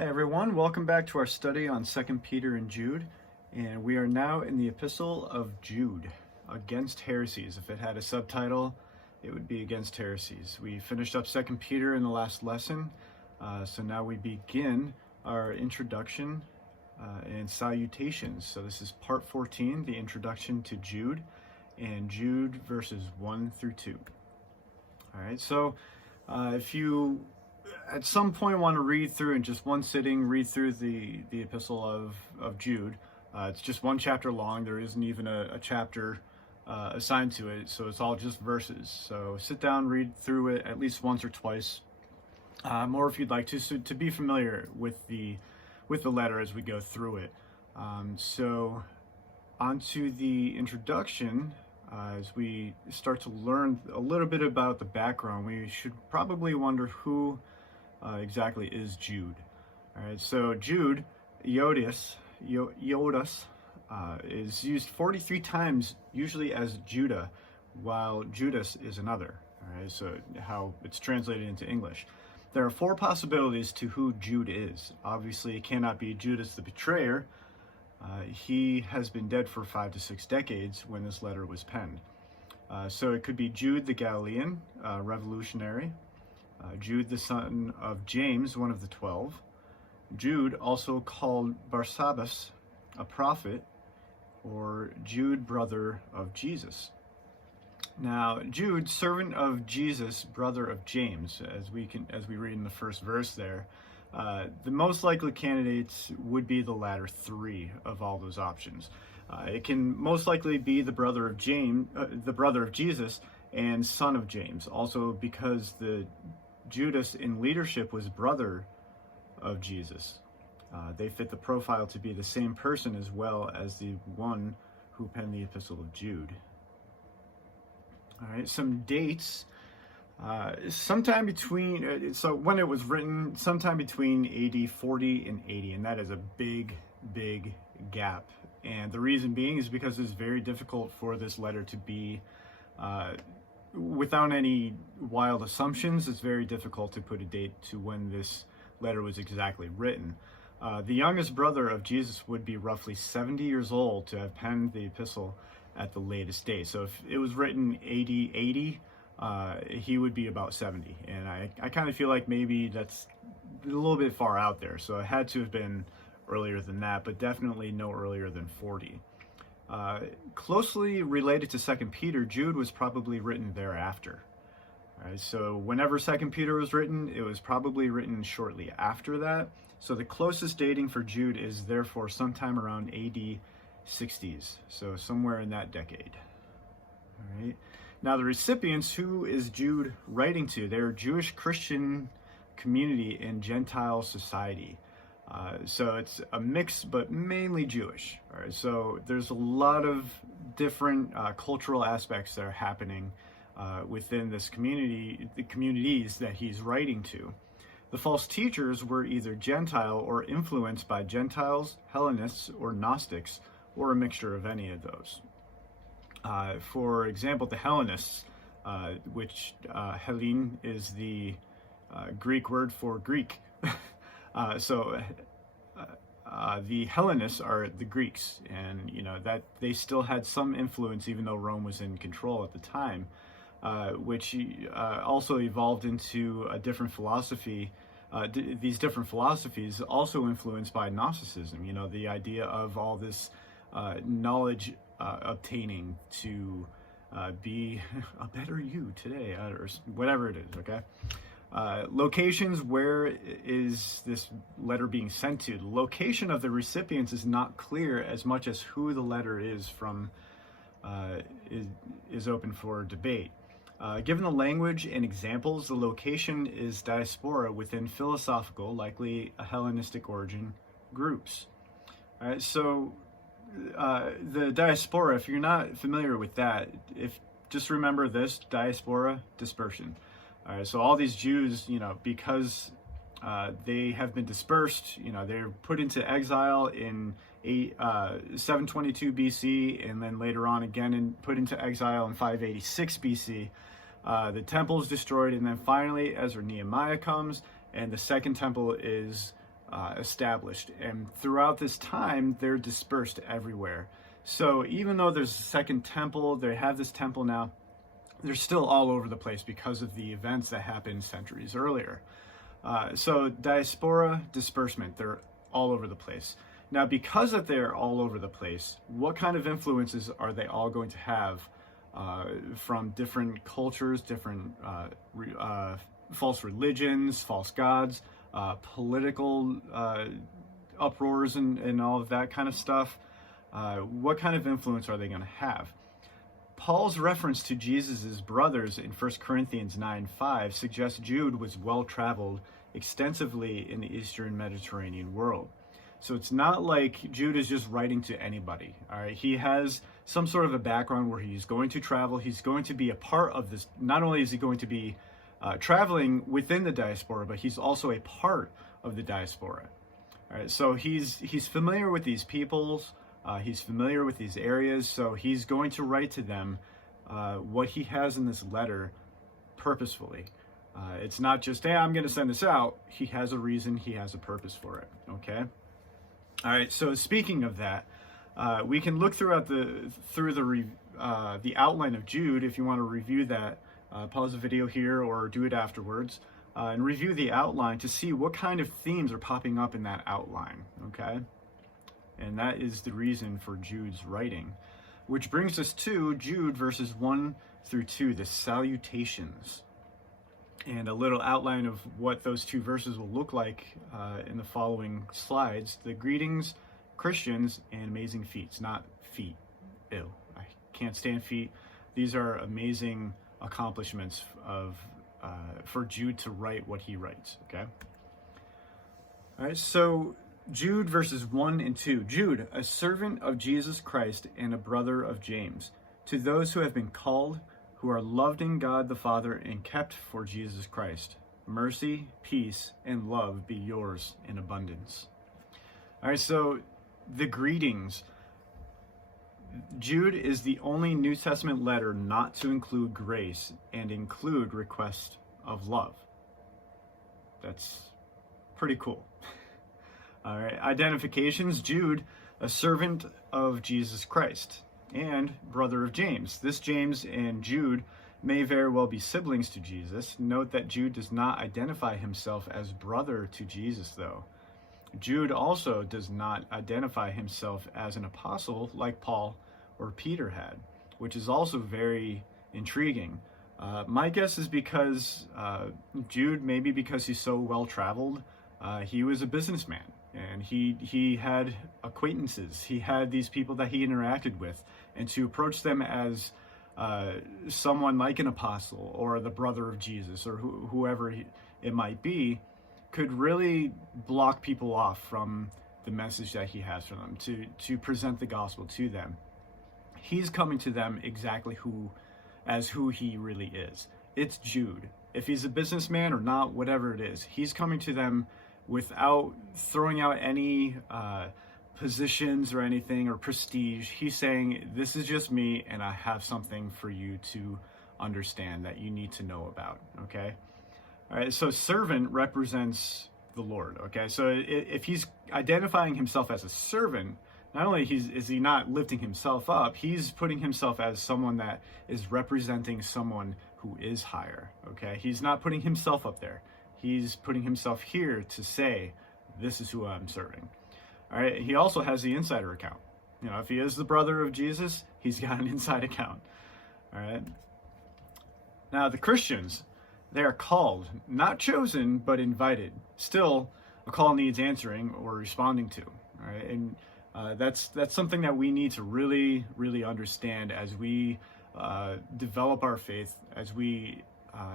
Hey everyone, welcome back to our study on 2 Peter and Jude, and we are now in the epistle of Jude, Against Heresies. If it had a subtitle, it would be Against Heresies. We finished up 2 Peter in the last lesson, so now we begin our introduction and salutations. So this is part 14, the introduction to Jude, and Jude verses 1 through 2. All right, so if you at some point want to read through in just one sitting, read through the epistle of Jude. It's just one chapter long. There isn't even a chapter assigned to it, so it's all just verses. So sit down, read through it at least once or twice, more if you'd like to, so to be familiar with the letter as we go through it. So onto the introduction. As we start to learn a little bit about the background, we should probably wonder who exactly is Jude. All right, so Jude, Iodias, is used 43 times, usually as Judah, while Judas is another. All right, so how it's translated into English. There are four possibilities to who Jude is. Obviously, it cannot be Judas the betrayer. He has been dead for 5 to 6 decades when this letter was penned. So it could be Jude the Galilean, revolutionary, Jude the son of James, one of the 12, Jude, also called Barsabbas, a prophet, or Jude, brother of Jesus. Now, Jude, servant of Jesus, brother of James, as we read in the first verse there, the most likely candidates would be the latter three of all those options. It can most likely be the brother of James, the brother of Jesus, and son of James. Also, because the Judas in leadership was brother of Jesus, they fit the profile to be the same person as well as the one who penned the epistle of Jude. All right, some dates. Sometime between, so when it was written, sometime between AD 40 and 80, and that is a big gap. And the reason being is because it's very difficult for this letter to be, without any wild assumptions, it's very difficult to put a date to when this letter was exactly written. The youngest brother of Jesus would be roughly 70 years old to have penned the epistle at the latest date. So if it was written AD 80, he would be about 70, and I kind of feel like maybe that's a little bit far out there, so it had to have been earlier than that, but definitely no earlier than 40. Closely related to 2 Peter, Jude was probably written thereafter. All right, so whenever 2 Peter was written, it was probably written shortly after that, so the closest dating for Jude is therefore sometime around AD 60s, so somewhere in that decade. All right. Now, the recipients, who is Jude writing to? They're Jewish Christian community in Gentile society. So it's a mix, but mainly Jewish. All right, so there's a lot of different cultural aspects that are happening within this community, the communities that he's writing to. The false teachers were either Gentile or influenced by Gentiles, Hellenists, or Gnostics, or a mixture of any of those. For example, the Hellenists, which Hellene is the Greek word for Greek. So the Hellenists are the Greeks, and that they still had some influence even though Rome was in control at the time, which also evolved into a different philosophy. These different philosophies also influenced by Gnosticism, the idea of all this knowledge obtaining to be a better you today, or whatever it is, okay? Locations, where is this letter being sent to? The location of the recipients is not clear as much as who the letter is from is open for debate. Given the language and examples, the location is diaspora within philosophical, likely a Hellenistic origin groups. All right, so the diaspora, if you're not familiar with that, just remember this: diaspora, dispersion. All right, so all these Jews, because they have been dispersed, they're put into exile in 722 BC, and then later on again put into exile in 586 BC. The temple is destroyed, and then finally Ezra Nehemiah comes, and the second temple is established. And throughout this time, they're dispersed everywhere. So even though there's a second temple, they have this temple now, they're still all over the place because of the events that happened centuries earlier. So diaspora, disbursement, they're all over the place. Now, because that they're all over the place, what kind of influences are they all going to have from different cultures, different false religions, false gods, political uproars and all of that kind of stuff? What kind of influence are they going to have? Paul's reference to Jesus' brothers in 1 Corinthians 9:5 suggests Jude was well-traveled extensively in the Eastern Mediterranean world. So it's not like Jude is just writing to anybody. All right, he has some sort of a background where he's going to travel. He's going to be a part of this. Not only is he going to be traveling within the diaspora, but he's also a part of the diaspora. All right, so he's familiar with these peoples. He's familiar with these areas, so he's going to write to them what he has in this letter purposefully. It's not just, hey, I'm going to send this out. He has a reason. He has a purpose for it. Okay. All right. So speaking of that, we can look through the outline of Jude. If you want to review that, pause the video here or do it afterwards, and review the outline to see what kind of themes are popping up in that outline. Okay. And that is the reason for Jude's writing, which brings us to Jude verses 1 through 2, the Salutations, and a little outline of what those two verses will look like in the following slides. The greetings, Christians, and amazing feats, not feet. Ew, I can't stand feet. These are amazing accomplishments for Jude to write what he writes, okay? All right, so Jude verses 1 and 2. Jude, a servant of Jesus Christ and a brother of James, to those who have been called, who are loved in God the Father and kept for Jesus Christ. Mercy, peace, and love be yours in abundance. All right, so the greetings. Jude is the only New Testament letter not to include grace and include request of love. That's pretty cool. All right, identifications. Jude, a servant of Jesus Christ and brother of James. This James and Jude may very well be siblings to Jesus. Note that Jude does not identify himself as brother to Jesus, though. Jude also does not identify himself as an apostle like Paul or Peter had, which is also very intriguing. My guess is because Jude, maybe because he's so well-traveled, he was a businessman. And he had acquaintances. He had these people that he interacted with. And to approach them as someone like an apostle or the brother of Jesus or whoever it might be could really block people off from the message that he has for them, to present the gospel to them. He's coming to them exactly who he really is. It's Jude. If he's a businessman or not, whatever it is, he's coming to them without throwing out any positions or anything or prestige. He's saying, this is just me, and I have something for you to understand that you need to know about, okay? All right, so servant represents the Lord, okay? So if he's identifying himself as a servant, not only is he not lifting himself up, he's putting himself as someone that is representing someone who is higher, okay? He's not putting himself up there. He's putting himself here to say, this is who I'm serving. All right. He also has the insider account. You know, if he is the brother of Jesus, he's got an inside account. All right. Now, the Christians, they are called, not chosen, but invited. Still, a call needs answering or responding to. All right. And that's something that we need to really, really understand as we develop our faith, as we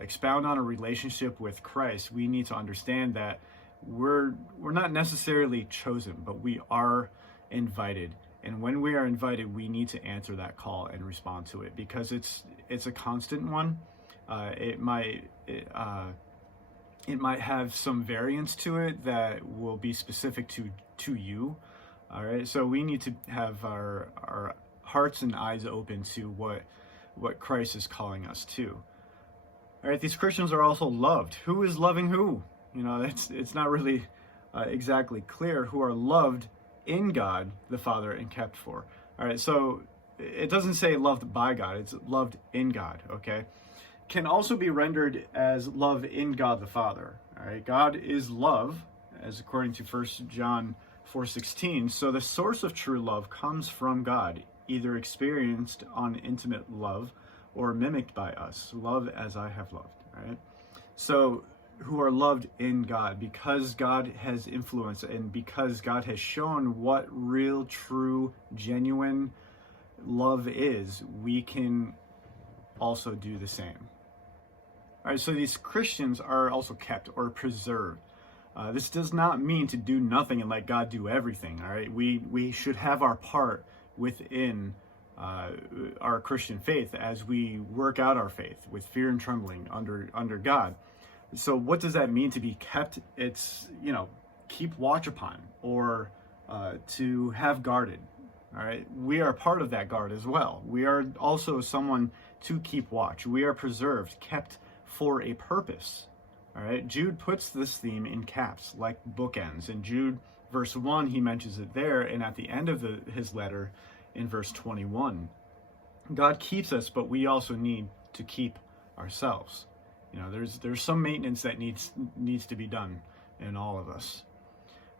expound on a relationship with Christ. We need to understand that we're not necessarily chosen, but we are invited. And when we are invited, we need to answer that call and respond to it, because it's a constant one. It might have some variance to it that will be specific to you. All right, so we need to have our hearts and eyes open to what Christ is calling us to. All right, these Christians are also loved. Who is loving who? You know, it's not really exactly clear, who are loved in God the Father and kept for. All right, so it doesn't say loved by God, it's loved in God, okay? Can also be rendered as love in God the Father. All right, God is love, as according to 1 John 4:16. So the source of true love comes from God, either experienced on intimate love or mimicked by us. Love as I have loved. All right. So who are loved in God because God has influence and because God has shown what real, true, genuine love is, we can also do the same. All right, so these Christians are also kept or preserved. This does not mean to do nothing and let God do everything. All right, we should have our part within our Christian faith as we work out our faith with fear and trembling under God. So what does that mean to be kept? It's, keep watch upon, or to have guarded. All right, we are part of that guard as well. We are also someone to keep watch. We are preserved, kept for a purpose. All right, Jude puts this theme in caps, like bookends. In Jude verse 1, he mentions it there, and at the end of his letter in verse 21. God keeps us, but we also need to keep ourselves. There's some maintenance that needs to be done in all of us.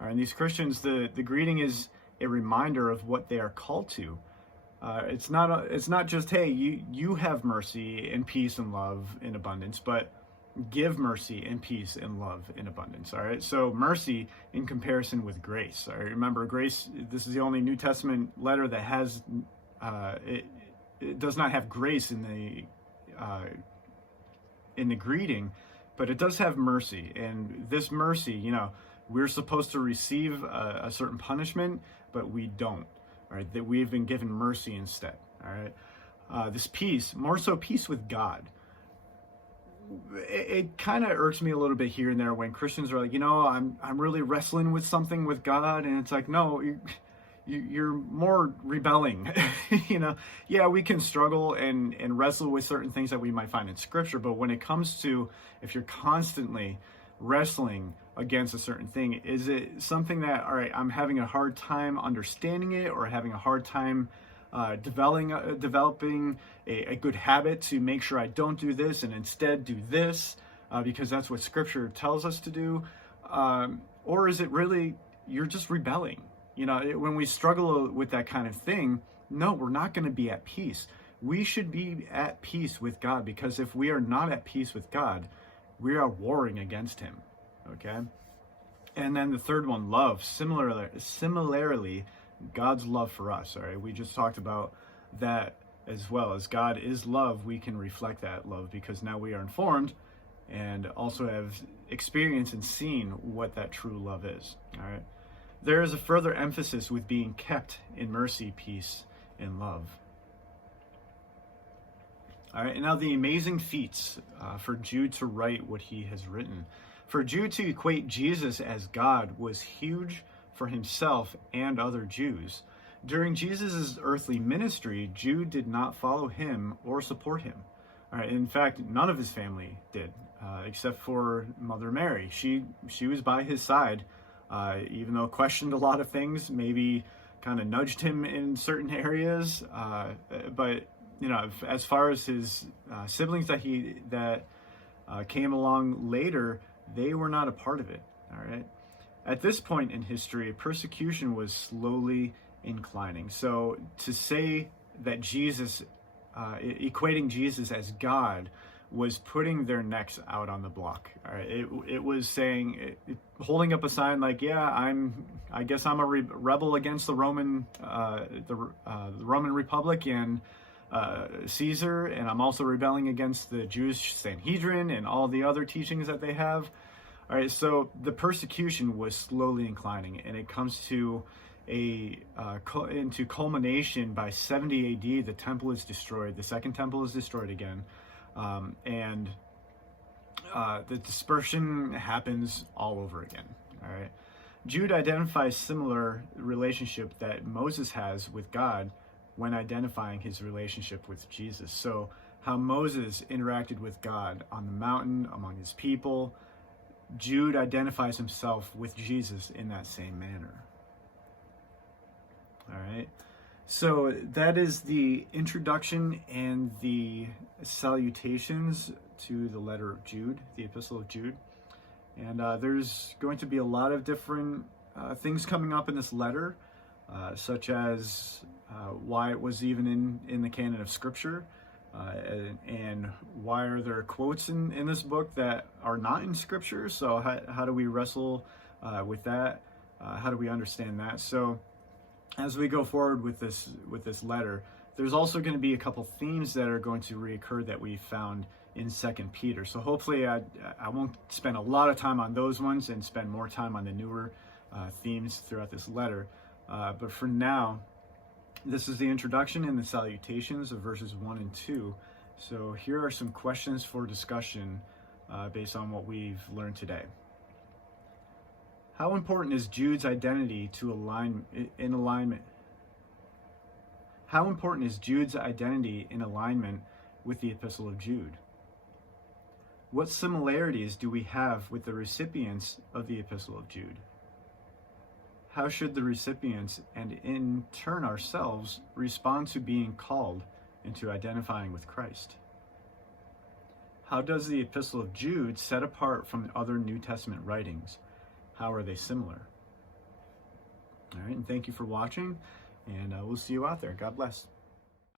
All right, and these Christians, the greeting is a reminder of what they are called to. It's not just, hey, you have mercy and peace and love in abundance, but give mercy and peace and love in abundance. All right, so mercy in comparison with grace. All right, remember, grace, this is the only New Testament letter that has it does not have grace in the greeting, but it does have mercy. And this mercy, we're supposed to receive a certain punishment, but we don't. All right, that we've been given mercy instead. All right, this peace, more so peace with God. It kind of irks me a little bit here and there when Christians are like, I'm really wrestling with something with God, and it's like, no, you're more rebelling. Yeah, we can struggle and wrestle with certain things that we might find in Scripture, but when it comes to, if you're constantly wrestling against a certain thing, is it something that, all right, I'm having a hard time understanding it, or having a hard time developing a good habit to make sure I don't do this and instead do this because that's what Scripture tells us to do? Or is it really you're just rebelling? When we struggle with that kind of thing, no, we're not going to be at peace. We should be at peace with God, because if we are not at peace with God, we are warring against Him. Okay? And then the third one, love. Similarly, God's love for us. All right, we just talked about that as well. As God is love, we can reflect that love because now we are informed and also have experienced and seen what that true love is. All right, there is a further emphasis with being kept in mercy, peace, and love. All right, and now the amazing feats for Jude to write what he has written. For Jude to equate Jesus as God was huge for himself and other Jews. During Jesus' earthly ministry, Jude did not follow him or support him. All right, in fact, none of his family did, except for Mother Mary. She was by his side, even though questioned a lot of things, maybe kind of nudged him in certain areas. But as far as his siblings that came along later, they were not a part of it. All right. At this point in history, persecution was slowly inclining. So to say that Jesus, equating Jesus as God, was putting their necks out on the block. All right, it was saying, holding up a sign like, yeah, I guess I'm a rebel against the Roman Republic and Caesar, and I'm also rebelling against the Jewish Sanhedrin and all the other teachings that they have. All right, so the persecution was slowly inclining, and it comes to into culmination by 70 AD. The temple is destroyed. The second temple is destroyed again, and the dispersion happens all over again. All right, Jude identifies similar relationship that Moses has with God when identifying his relationship with Jesus. So how Moses interacted with God on the mountain among his people, Jude identifies himself with Jesus in that same manner. All right. So that is the introduction and the salutations to the letter of Jude, the epistle of Jude. And there's going to be a lot of different things coming up in this letter, such as why it was even in the canon of Scripture, and why are there quotes in this book that are not in Scripture. So how do we wrestle with that? How do we understand that? So as we go forward with this letter, there's also going to be a couple themes that are going to reoccur that we found in 2 Peter. So hopefully I won't spend a lot of time on those ones and spend more time on the newer themes throughout this letter. But for now, this is the introduction and the salutations of verses 1 and 2. So here are some questions for discussion based on what we've learned today. How important is Jude's identity in alignment? How important is Jude's identity in alignment with the epistle of Jude? What similarities do we have with the recipients of the epistle of Jude? How should the recipients, and in turn ourselves, respond to being called into identifying with Christ? How does the epistle of Jude set apart from other New Testament writings? How are they similar? All right, and thank you for watching, and we'll see you out there. God bless.